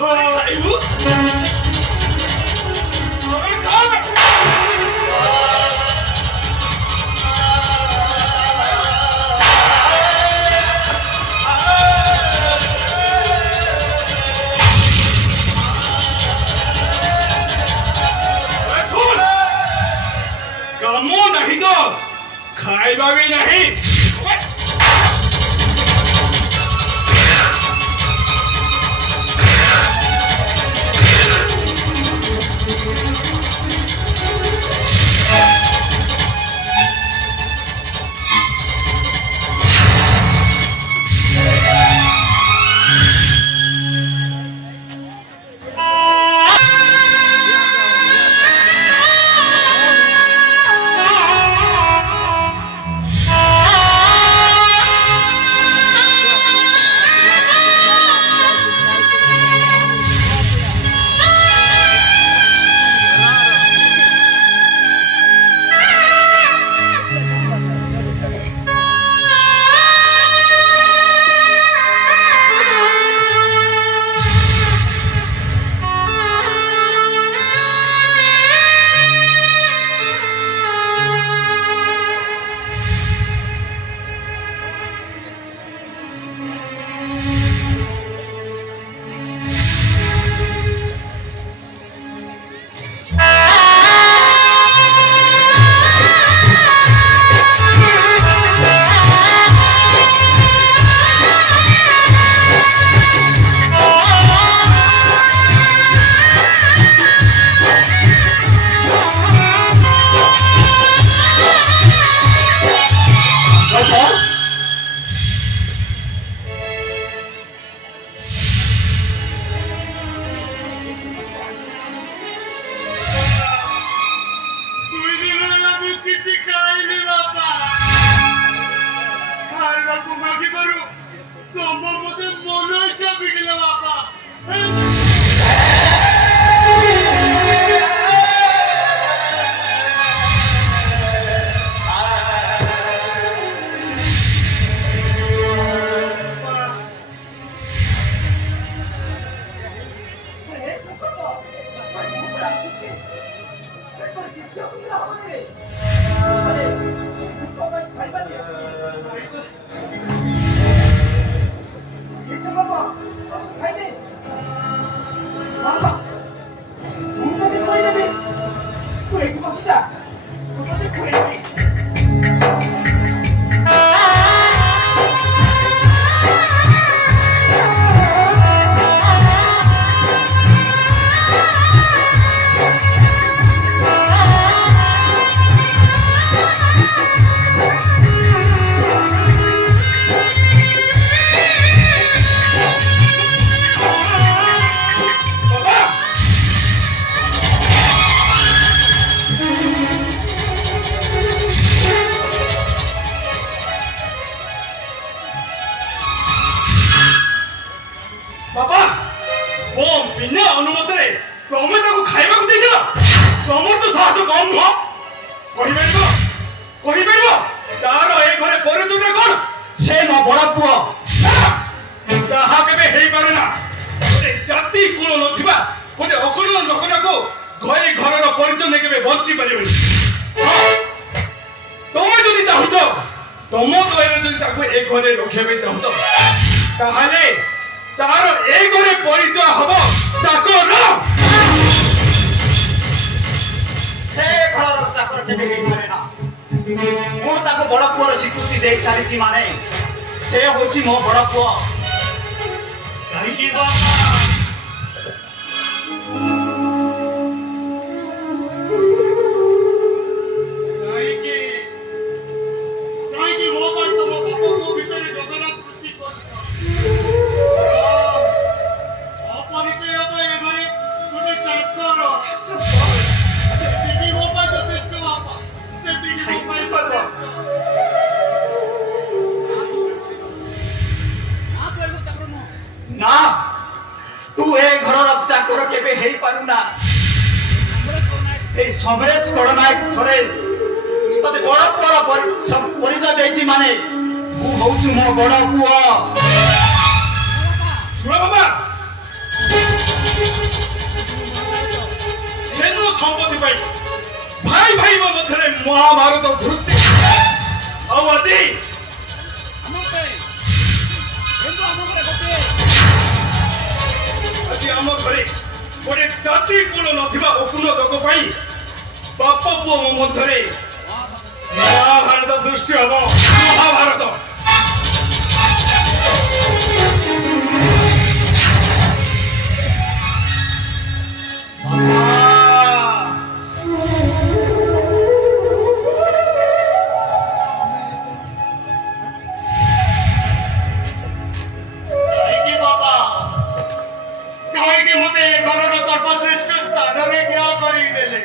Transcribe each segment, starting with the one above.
ଖାଇବୁ କାମ ନାହିଁ ତ ଖାଇବା ବି ନାହିଁ समरेश गणनायक थरे तते बड़ परिचय देछि माने तू होछु मो बड़ पुआ सुन बाबा ସେନୁ ସମ୍ପତ୍ତି ପାଇଁ ଭାଇ ଭାଇ ମଧ୍ୟରେ ମହାଭାରତ ସୃଷ୍ଟି ଆଉ ଆଜି ଆଜି ଆମ ଘରେ ଗୋଟେ ଜାତି କୁଳ ନଥିବା ଅପୂର୍ଣ୍ଣ ଲୋକ ପାଇଁ ବାପ ପୁଅ ମଧ୍ୟରେ ମହାଭାରତ ସୃଷ୍ଟି ହବ ମହାଭାରତ। କାହିଁକି ବାବା କାହିଁକି ମତେ ଏ ଘରର ସର୍ବଶ୍ରେଷ୍ଠ ସ୍ଥାନରେ ଜ୍ଞା କରିଦେଲେ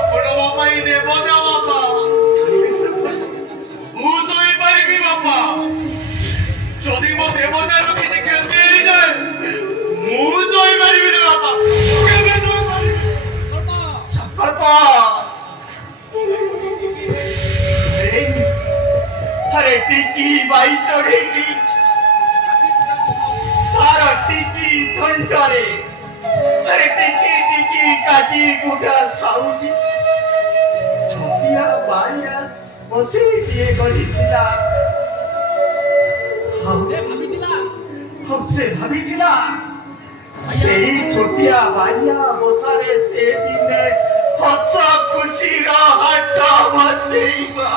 ଆପଣ ମୋ ପାଇଁ ଦେବତା ବାବା ମୁଁ ଶୋଇପାରିବି ବାବା ଯଦି ମୋ ଦେବତାରୁ କିଛି କ୍ଷତି ହେଇଯାଏ ମୁଁ ଶୋଇପାରିବିନି ବାବା କେବେ ଶୋଇପାରିବି ସଂକଳ୍ପ अरे टिकी बाई चढ़ेटी तार टिकी थंडरे अरे टिकी टिकी काटी गुटा साउटी छोटिया बाइया बसे दिए गरिथिला हौसे भाबिथिला सेही छोटिया बाइया बसारे से दिने हस खुशी रा हट्टा बसेइबा